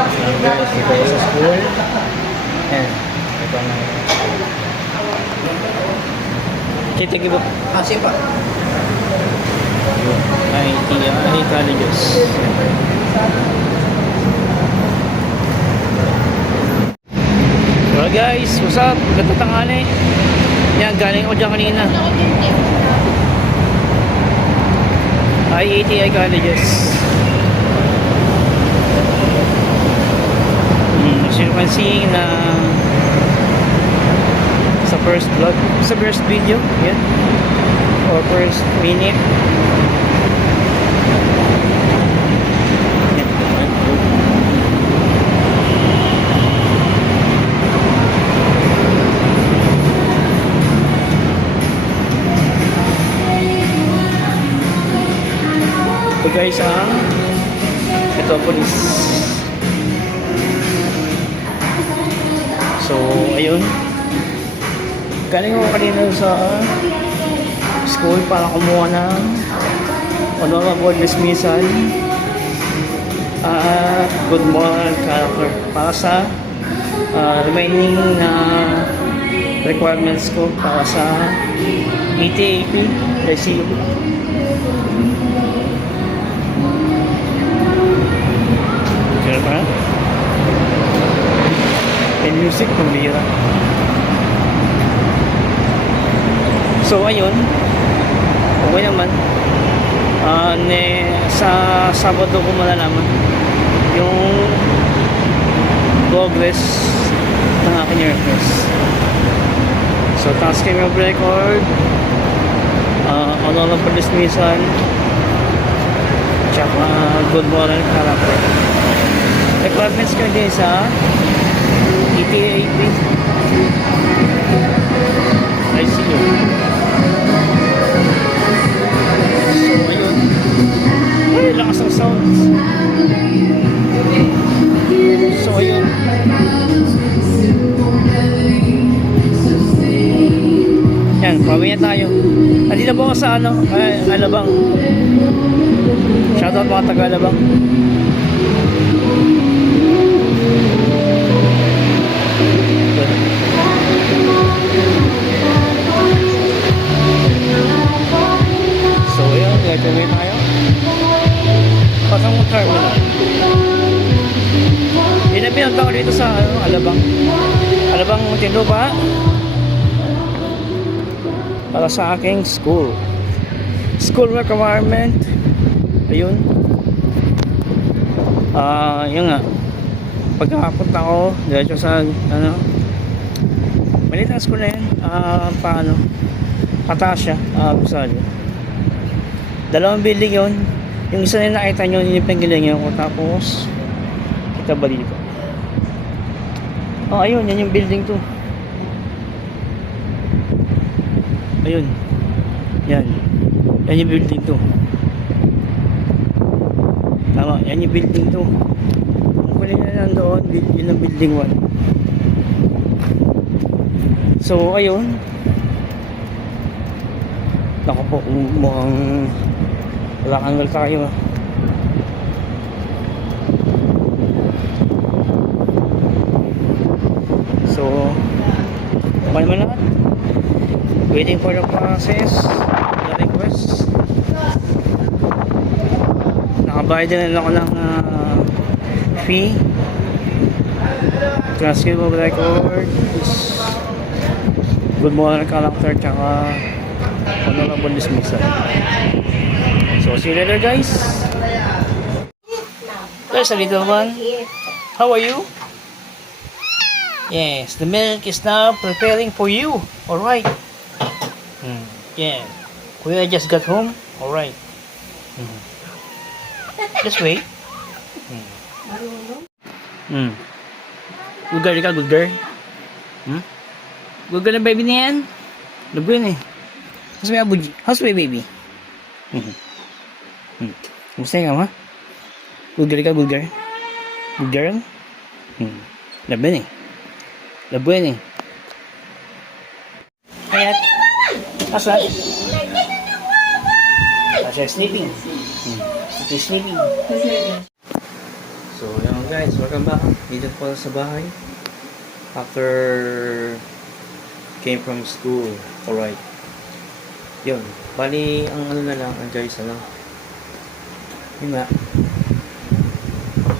Guys, ito yung school. Ayan. Ito na. Kita gibo. Sige pa. Ay colleges. Well guys, what's up? Ganda tanghali. Yan, galing ako dyan kanina. IATI colleges. As you can see na sa first vlog, sa first video, yan, or first minute. Ito guys ang Metropolis. So ayun, galing ako kanina sa school para kumuha ng honorable dismissal at good moral character para sa remaining na requirements ko para sa ATAP ICU. Kaya pa? And music pambira. So ayun, okay naman. Sa Sabado ko malalaman yung progress ng aking request. So tasking of record, honorable dismissal, tsaka good moral character. Requirements ko din sa ETAP ICU. So ayun, ay lakas ng sounds. So ayun, yan, pawin na tayo. Andito po ako sa Alabang. Shoutout mga taga Alabang. So ayun, gagawin tayo. Pasang terminal. Pinapinunta ko dito sa Alabang. Alabang Muntinlupa para sa aking school requirement. Ayun, yun nga, pagkakapunta ko diretso sa maliit na school na yan, Patasya, Busalyo. Dalawang building yun. Yung isa na nakita nyo, yung panggilingan ko, tapos kita ba dito? Ayun, yan yung building to. Ayun, yan yung building to. Tama, yan yung building to. Kung kunin na nandoon, yun ang building 1. So ayun, naku po, mukhang wala kang tayo. So okay naman lahat. Waiting for the process, the request. Nakabayad din ako ng fee. Transcript of record, good moral character, tsaka honorable dismissal. So see you later guys. There's a little one. How are you? Yes, the milk is now preparing for you. Alright. Yeah. Kuya just got home. Alright. Just wait. Good girl ka, good girl. Good girl na baby na yan. Lugo yun eh. How's my baby? Kumusta ka, ha? Good girl ka, good girl. Good girl? Labo yun eh. Labo yun eh. Ayat. Asa? Asa sleeping. Sleeping. So, yung guys, welcome back. Dito po sa bahay. After came from school. Alright. Yun. Bali, ang ano na lang, ang guys, ano. Yun nga.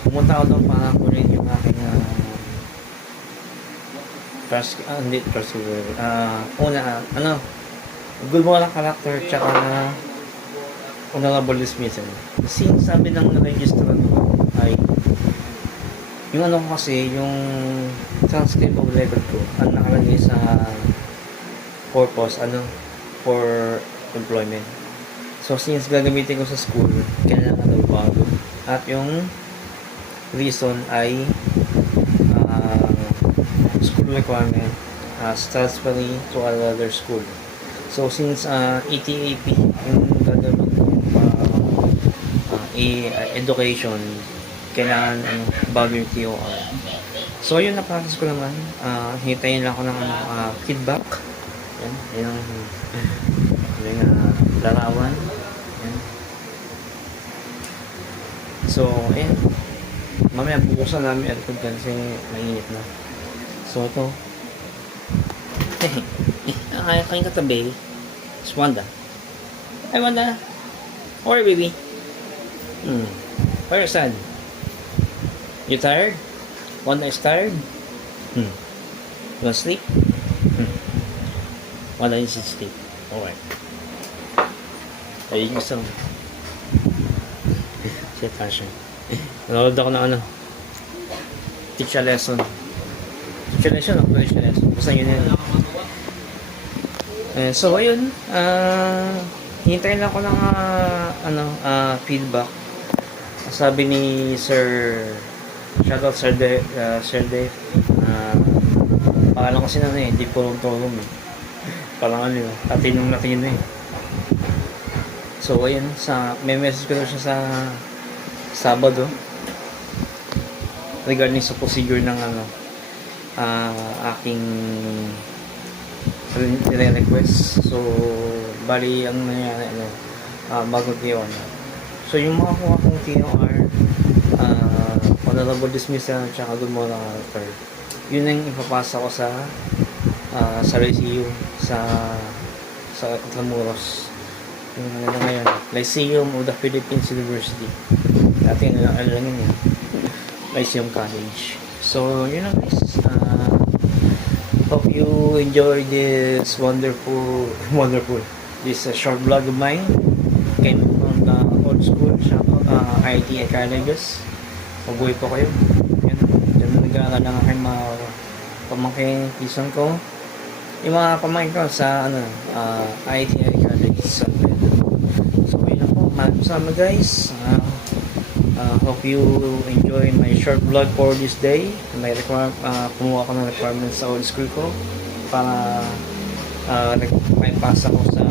Pumunta ako doon para kunin yung aking good moral character tsaka honorable dismissal. Kasi sabi ng registrar ay yung ano ko kasi, yung transcript of record ko, ang nakalagay sa purpose, for employment. So, since gagamitin ko sa school, kailangan bago. At yung reason ay school requirement transferring to another school. So, since ETAP yung gagawin ko education, kailangan bago yung TOR. So, yun na-practice ko naman. Hintayin lang ako ng feedback. Yan yung larawan. Yan. So, ayan. Mamaya bubuksan namin aircon kasi mainit na. So, ito. Kayong katabi. It's Wanda. Hi, Wanda. How are you, baby? Where is Sad? You tired? Wanda is tired? You want to sleep? Wanda needs to sleep. Alright. Ayun yung song. Shit, Asher. Nanood ako ng teacher lesson. Teacher lesson o teacher lesson? Basta yun yun. So, ayun. Hintayin lang ako ng feedback. Sabi ni Sir Shoutout Sir Dave. Pangalan kasi hindi pulong-tulong parang tatinong natin So ayun, may message ko siya sa Sabado regarding sa procedure ng aking request. So bali ang nangyari bago yun. So yung mga kuha kong TOR, honorable dismissal at saka good moral character, yun ang ipapasa ko sa Lyceum sa Intramuros. Yung ngayon, Lyceum of the Philippines University. Dati lang yun Lyceum College. So yun lang guys. Hope you enjoy this wonderful this short vlog of mine. Came from the old school, IT colleges. Mabuhay po kayo. Yan. Diyan nag-aaral lang aking mga pamangking pisan ko. Yung mga pamangkin ko sa IT colleges. So yun lang po. Maraming salamat guys. Hope you enjoy my short vlog for this day. Kumuha ko ng requirements sa old school ko para may pasa ko sa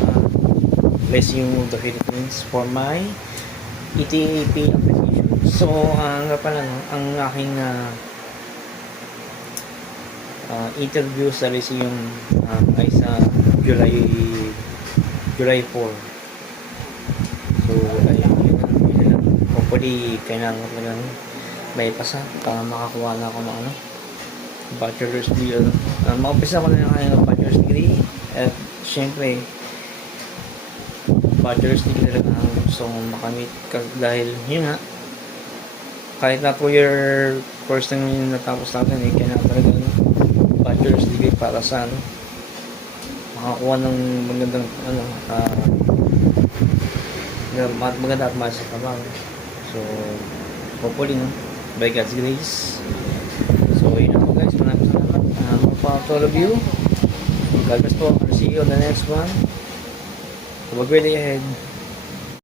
Lyceum of the Philippines for my ETAP application. So, ang aking interview sa Lyceum ay sa July 4. So, ayun lang. Hopefully, kailangan ko lang may pasa para makakuha na ako ng bachelor's degree. Maumpisa ko na yung bachelor's degree. At syempre, bachelor's degree talaga ang gusto kong makamit dahil yun nga, kahit na 2-year course na yung natapos natin kailangan talaga bachelor's degree para sa makakuha ng magandang maganda at mas trabaho. So hopefully by God's grace. So yun ako guys, maraming salamat for all of you. God bless po. I'll see you on the next one. Have a great day ahead.